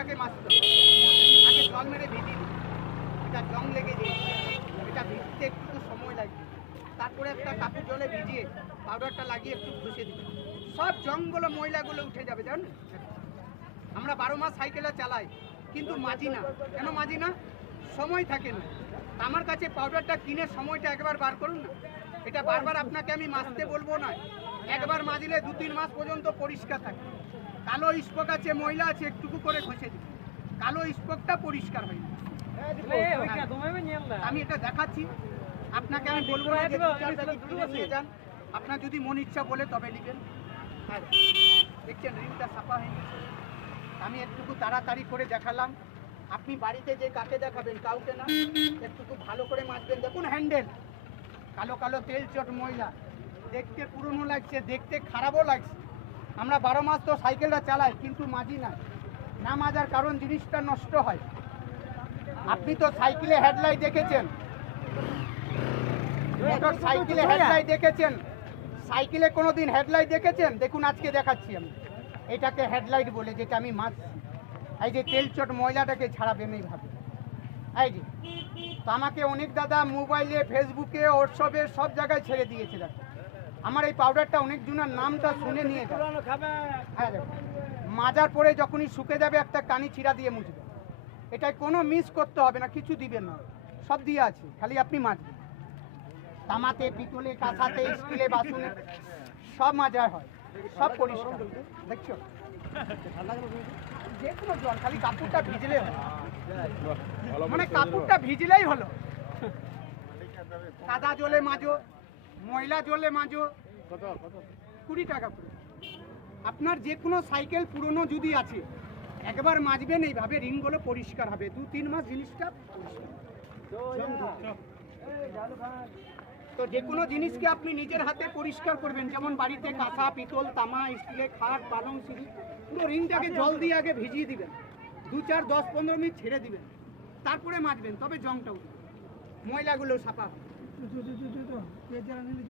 এটাকে মাজতে হবে। আগে জল মেরে ভিজিয়ে দিই, এটা জং লেগে যায়, এটা ভিজতে একটু সময় লাগবে। তারপরে একটা কাপড় জলে ভিজিয়ে পাউডারটা লাগিয়ে একটু ঘষে দিই, সব জংগুলো ময়লাগুলো উঠে যাবে। জানেন, আমরা 12 মাস সাইকেলে চালাই কিন্তু মাজি না। কেন মাজি না? সময় থাকে না। আমার কাছে পাউডারটা কিনে সময়টা একবার বার করুন না। এটা বারবার আপনাকে আমি মাজতে বলবো না, একবার মাজলে 2-3 মাস পর্যন্ত পরিষ্কার থাকে। কালো স্পক আছে, ময়লা আছে, একটুকু করে ঘষে দিই, কালো স্পকটা পরিষ্কার হয়ে যায়। আমি এটা দেখাচ্ছি আপনাকে, আমি বলবো না যে 2-4 প্যাকেট কিনে নিয়ে যান। আপনার যদি মন ইচ্ছা বলে তবে নেবেন। হ্যাঁ, দেখছেন রিংটা সাফা হয়ে গেছে। আমি একটুকু তাড়াতাড়ি করে দেখালাম। আপনি বাড়িতে যে কাকে দেখাবেন, কাউকে না, একটুকু ভালো করে মাজবেন। দেখুন হ্যান্ডেল কালো কালো তেল চট ময়লা, দেখতে পুরনো লাগছে, দেখতে খারাপও লাগছে। আমরা 12 মাস তো সাইকেলটা চালাই কিন্তু মাজি না। না মাজার কারণ জিনিসটা নষ্ট হয়। আপনি তো সাইকেলে হেডলাইট দেখেছেন, মোটর সাইকেলে হেডলাইট দেখেছেন, সাইকেলে কোনোদিন হেডলাইট দেখেছেন? দেখুন আজকে দেখাচ্ছি আমি, এটাকে হেডলাইট বলে, যেটা আমি মাজছি। এই যে তেল চট ময়লাটাকে ছাড়াবেন এইভাবে। এই যে তো আমাকে অনেক দাদা মোবাইলে, ফেসবুকে, হোয়াটসঅ্যাপে সব জায়গায় ছেড়ে দিয়েছে। দেখো আমার এই পাউডারটা অনেক জনের নামটা শুনে নিয়ে যাবে। হ্যাঁ দেখো, মাজার পরে যখনই শুকে যাবে একটা কানি ছিঁড়া দিয়ে মুছবে। এটাই কোনো মিস করতে হবে না, কিছু দিবেন না, সব দিয়ে আছে, খালি আপনি মাজবেন। তামাতে, পিতলে, কাঁসাতে, স্টিলে, বাসনে সব মাজার হয়, সব পরিষ্কার। দেখছো যে কোনো জল, খালি কাপড়টা ভিজলে হলো, মানে কাপড়টা ভিজলেই হলো। সাদা জলে মাজো, ময়লা জলে মাজো, 20 টাকা করে। আপনার যে কোনো সাইকেল পুরনো যদি আছে, একবার মাজবেন, এইভাবে রিংগুলো পরিষ্কার হবে। 2-3 মাস জিনিসটা তো যে কোনো জিনিসকে আপনি নিজের হাতে পরিষ্কার করবেন। যেমন বাড়িতে কাঁসা, পিতল, তামা, স্টিলের খাট, পালং, সিঁড়ি, পুরো রিংটাকে জল দিয়ে আগে ভিজিয়ে দিবেন, 2-4, 10-15 মিনিট ছেড়ে দিবেন, তারপরে মাজবেন, তবে জংটা উঠবে, ময়লাগুলো সাফা হবে।